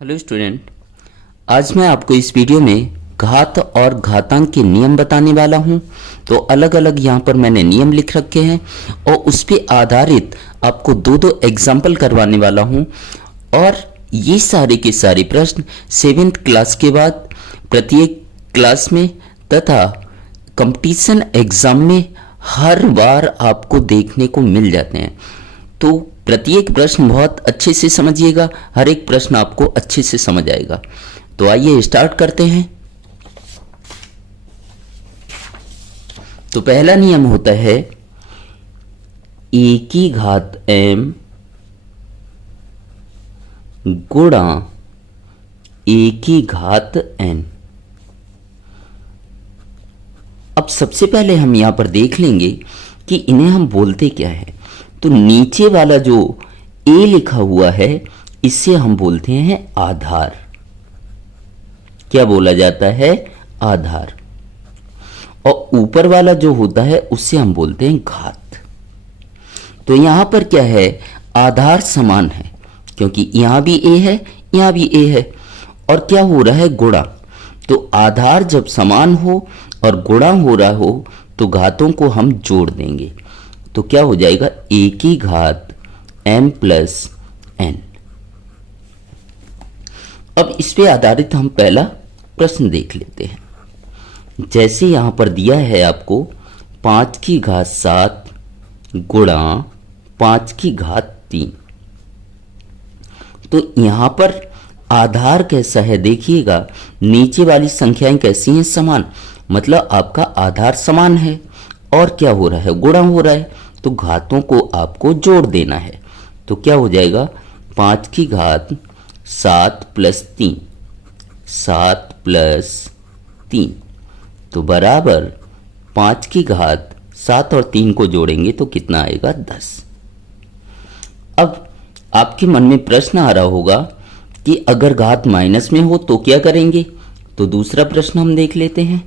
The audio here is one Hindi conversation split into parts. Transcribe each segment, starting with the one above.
हेलो स्टूडेंट, आज मैं आपको इस वीडियो में घात और घातांक के नियम बताने वाला हूं। तो अलग अलग यहाँ पर मैंने नियम लिख रखे हैं और उस पे आधारित आपको दो दो एग्जाम्पल करवाने वाला हूं। और ये सारे के सारे प्रश्न 7th क्लास के बाद प्रत्येक क्लास में तथा कंपटीशन एग्जाम में हर बार आपको देखने को मिल जाते हैं। तो प्रत्येक प्रश्न बहुत अच्छे से समझिएगा, हर एक प्रश्न आपको अच्छे से समझ आएगा। तो आइए स्टार्ट करते हैं। तो पहला नियम होता है ए की घात m गुणा ए की घात n। अब सबसे पहले हम यहां पर देख लेंगे कि इन्हें हम बोलते क्या है। तो नीचे वाला जो a लिखा हुआ है इसे हम बोलते हैं आधार। क्या बोला जाता है? आधार। और ऊपर वाला जो होता है उससे हम बोलते हैं घात। तो यहां पर क्या है, आधार समान है क्योंकि यहां भी a है यहां भी a है। और क्या हो रहा है? गुणा। तो आधार जब समान हो और गुणा हो रहा हो तो घातों को हम जोड़ देंगे। तो क्या हो जाएगा? a की घात m प्लस n। अब इस पे आधारित हम पहला प्रश्न देख लेते हैं। जैसे यहां पर दिया है आपको 5 की घात 7 गुणा 5 की घात 3। तो यहां पर आधार कैसा है देखिएगा, नीचे वाली संख्याएं कैसी हैं? समान। मतलब आपका आधार समान है और क्या हो रहा है? गुणा हो रहा है। तो घातों को आपको जोड़ देना है। तो क्या हो जाएगा? 5 की घात 7 प्लस 3, 7 प्लस 3 तो बराबर 5 की घात 7 और 3 को जोड़ेंगे तो कितना आएगा? 10। अब आपके मन में प्रश्न आ रहा होगा कि अगर घात माइनस में हो तो क्या करेंगे? तो दूसरा प्रश्न हम देख लेते हैं।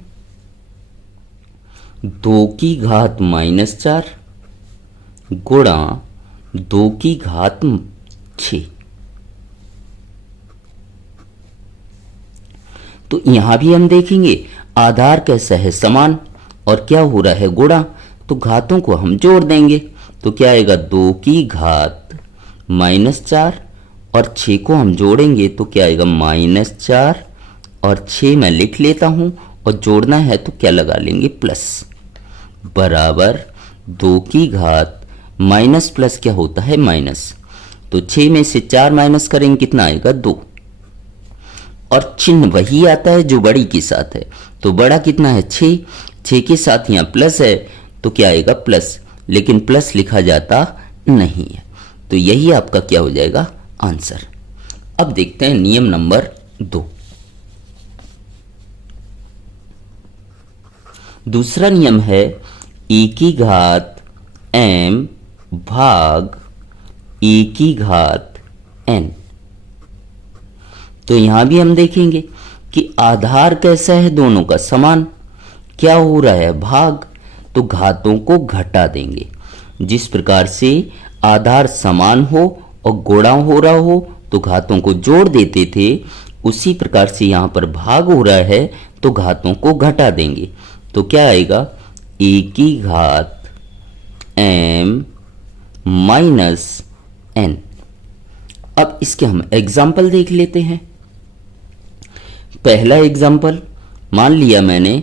2 की घात माइनस 4 गुणा 2 की घात 6। तो यहां भी हम देखेंगे आधार कैसा है? समान। और क्या हो रहा है? गुणा। तो घातों को हम जोड़ देंगे तो क्या आएगा? 2 की घात माइनस 4 और 6 को हम जोड़ेंगे तो क्या आएगा? माइनस 4 और 6 मैं लिख लेता हूं और जोड़ना है तो क्या लगा लेंगे? प्लस। बराबर 2 की घात माइनस प्लस क्या होता है? माइनस। तो 6 में से 4 माइनस करेंगे कितना आएगा? 2। और चिन्ह वही आता है जो बड़ी के साथ है। तो बड़ा कितना है? 6। 6 के साथ यहाँ प्लस है तो क्या आएगा? प्लस। लेकिन प्लस लिखा जाता नहीं है। तो यही आपका क्या हो जाएगा? आंसर। अब देखते हैं नियम नंबर 2। दूसरा नियम है e की घात m भाग e की घात n। तो यहां भी हम देखेंगे कि आधार कैसा है? दोनों का समान। क्या हो रहा है? भाग। तो घातों को घटा देंगे। जिस प्रकार से आधार समान हो और गुणा हो रहा हो तो घातों को जोड़ देते थे, उसी प्रकार से यहां पर भाग हो रहा है तो घातों को घटा देंगे। तो क्या आएगा? e की घात m माइनस n। अब इसके हम एग्जाम्पल देख लेते हैं। पहला एग्जाम्पल मान लिया मैंने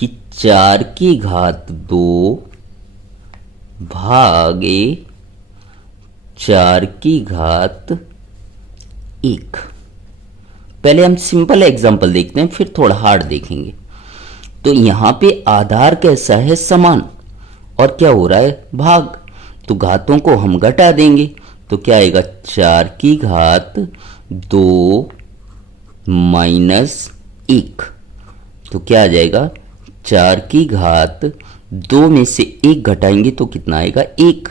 कि 4 की घात 2 भागे 4 की घात 1। पहले हम सिंपल एग्जाम्पल देखते हैं फिर थोड़ा हार्ड देखेंगे। तो यहां पे आधार कैसा है? समान। और क्या हो रहा है? भाग। तो घातों को हम घटा देंगे तो क्या आएगा? 4 की घात 2 माइनस 1। तो क्या आ जाएगा? 4 की घात 2 में से 1 घटाएंगे तो कितना आएगा? 1।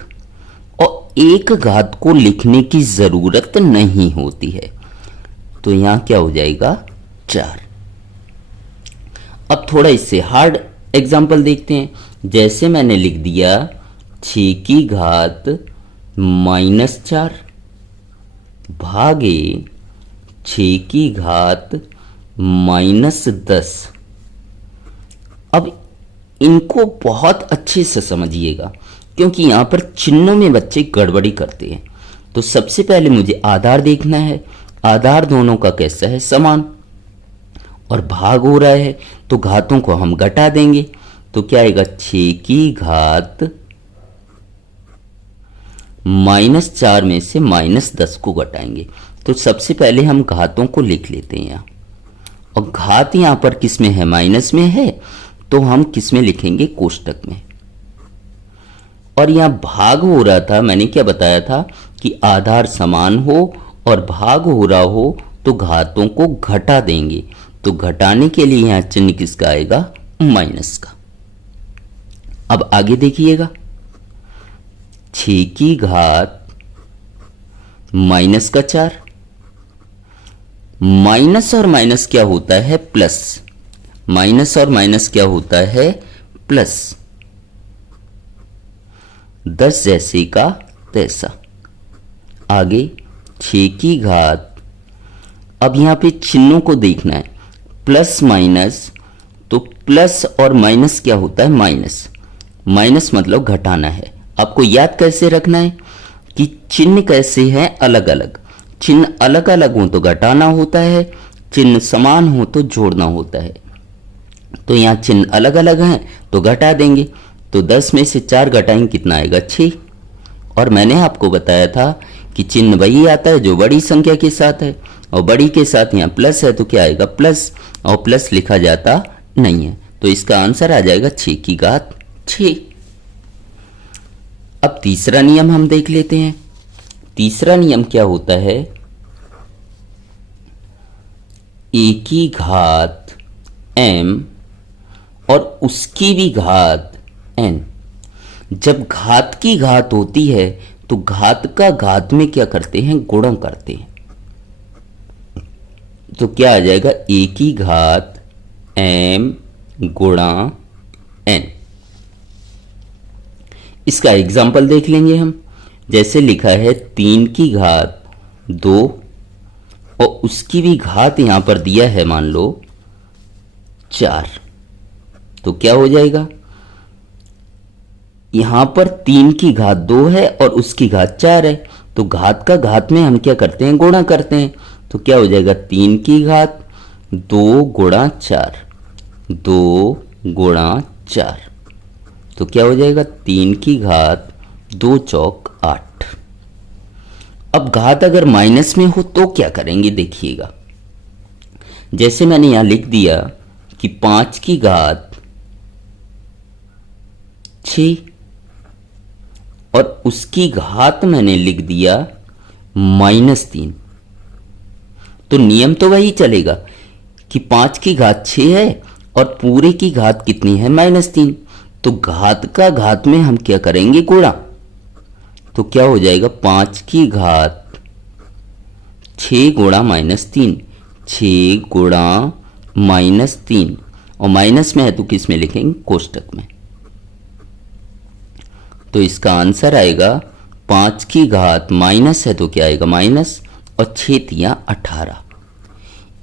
और 1 घात को लिखने की जरूरत नहीं होती है। तो यहां क्या हो जाएगा? 4। अब थोड़ा इससे हार्ड एग्जाम्पल देखते हैं। जैसे मैंने लिख दिया 6 की घात -4 भागे 6 की घात -10। अब इनको बहुत अच्छे से समझिएगा, क्योंकि यहाँ पर चिन्हों में बच्चे गड़बड़ी करते हैं। तो सबसे पहले मुझे आधार देखना है। आधार दोनों का कैसा है? समान। और भाग हो रहा है तो घातों को हम घटा देंगे। तो क्या आएगा? 6 की घात -4 में से -10 को घटाएंगे। तो सबसे पहले हम घातों को लिख लेते हैं यहाँ। और घात यहाँ पर किस में है? माइनस में है, तो हम किस में लिखेंगे? कोष्टक में। और यहाँ भाग हो रहा था, मैंने क्या बताया था कि आधार समान हो और भाग हो रहा हो तो घातों को घटा देंगे। तो घटाने के लिए यहाँ चिन्ह किसका आएगा? माइनस का। अब आगे देखिएगा, 6 की घात -4। माइनस और माइनस क्या होता है? प्लस। माइनस और माइनस क्या होता है? प्लस। 10 जैसे का तैसा। आगे 6 की घात, अब यहां पे चिन्हों को देखना है, प्लस माइनस। तो प्लस और माइनस क्या होता है? माइनस। माइनस मतलब घटाना है। आपको याद कैसे रखना है कि चिन्ह कैसे हैं? अलग अलग। चिन्ह अलग अलग हो तो घटाना होता है, चिन्ह समान हो तो जोड़ना होता है। तो यहाँ चिन्ह अलग अलग हैं तो घटा देंगे। तो 10 में से 4 घटाएंगे, कितना आएगा? 6। और मैंने आपको बताया था कि चिन्ह वही आता है जो बड़ी संख्या के साथ है, और बड़ी के साथ यहाँ प्लस है तो क्या आएगा? प्लस। और प्लस लिखा जाता नहीं है, तो इसका आंसर आ जाएगा 6 की घात 6। अब तीसरा नियम हम देख लेते हैं। तीसरा नियम क्या होता है? a की घात m और उसकी भी घात n। जब घात की घात होती है तो घात का घात में क्या करते हैं? गुणन करते हैं। तो क्या आ जाएगा? a की घात m गुणा n। इसका एग्जाम्पल देख लेंगे हम। जैसे लिखा है 3 की घात 2 और उसकी भी घात यहां पर दिया है मान लो 4। तो क्या हो जाएगा? यहां पर 3 की घात 2 है और उसकी घात 4 है, तो घात का घात में हम क्या करते हैं? गुणा करते हैं। तो क्या हो जाएगा? 3 की घात 2 गुणा 4, 2 गुणा 4। तो क्या हो जाएगा? 3 की घात 2 चौक 8। अब घात अगर माइनस में हो तो क्या करेंगे? देखिएगा, जैसे मैंने यहां लिख दिया कि 5 की घात 6 और उसकी घात मैंने लिख दिया -3। तो नियम तो वही चलेगा कि 5 की घात 6 है और पूरे की घात कितनी है? -3। तो घात का घात में हम क्या करेंगे? गुणा। तो क्या हो जाएगा? 5 की घात 6 गुणा -3, 6 गुणा -3, और माइनस में है तो किस में लिखेंगे? कोष्टक में। तो इसका आंसर आएगा 5 की घात माइनस है तो क्या आएगा? माइनस, और 6 तिया 18।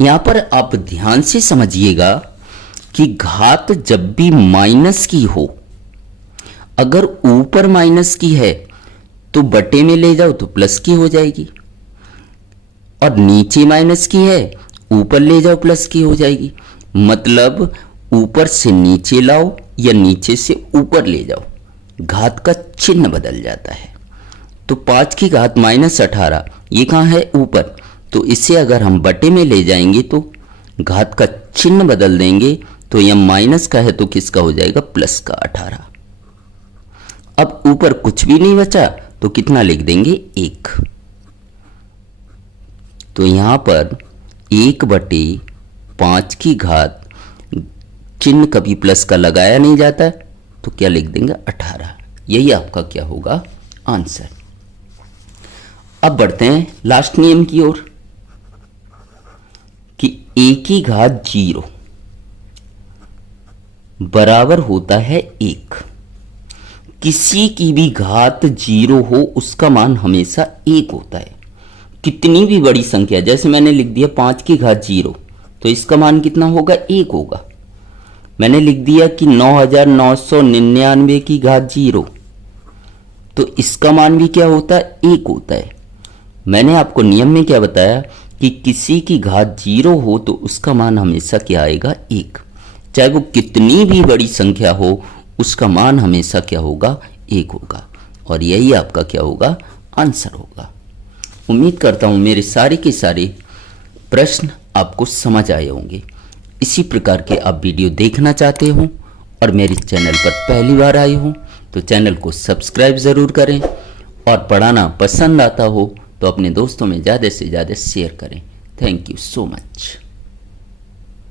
यहां पर आप ध्यान से समझिएगा कि घात जब भी माइनस की हो, अगर ऊपर माइनस की है तो बटे में ले जाओ तो प्लस की हो जाएगी, और नीचे माइनस की है ऊपर ले जाओ प्लस की हो जाएगी। मतलब ऊपर से नीचे लाओ या नीचे से ऊपर ले जाओ, घात का चिन्ह बदल जाता है। तो 5 की घात -18 ये कहाँ है? ऊपर। तो इसे अगर हम बटे में ले जाएंगे तो घात का चिन्ह बदल देंगे, तो यह माइनस का है तो किसका हो जाएगा? प्लस का 18। अब ऊपर कुछ भी नहीं बचा तो कितना लिख देंगे? 1। तो यहां पर 1/5 की घात, चिन्ह कभी प्लस का लगाया नहीं जाता तो क्या लिख देंगे? 18। यही आपका क्या होगा? आंसर। अब बढ़ते हैं लास्ट नियम की ओर कि a की घात 0 बराबर होता है 1। किसी की भी घात 0 हो उसका मान हमेशा 1 होता है। कितनी भी बड़ी संख्या, जैसे मैंने लिख दिया 5 की घात 0, तो इसका मान कितना होगा? 1 होगा। मैंने लिख दिया कि 9999 की घात 0, तो इसका मान भी क्या होता है? 1 होता है। मैंने आपको नियम में क्या बताया कि किसी की घात 0 हो तो उसका मान हमेशा क्या आएगा? 1। चाहे वो कितनी भी बड़ी संख्या हो, उसका मान हमेशा क्या होगा? 1 होगा। और यही आपका क्या होगा? आंसर होगा। उम्मीद करता हूं मेरे सारे के सारे प्रश्न आपको समझ आए होंगे। इसी प्रकार के आप वीडियो देखना चाहते हो और मेरे चैनल पर पहली बार आए हो तो चैनल को सब्सक्राइब ज़रूर करें, और पढ़ाना पसंद आता हो तो अपने दोस्तों में ज़्यादा से ज़्यादा शेयर करें। Thank you so much.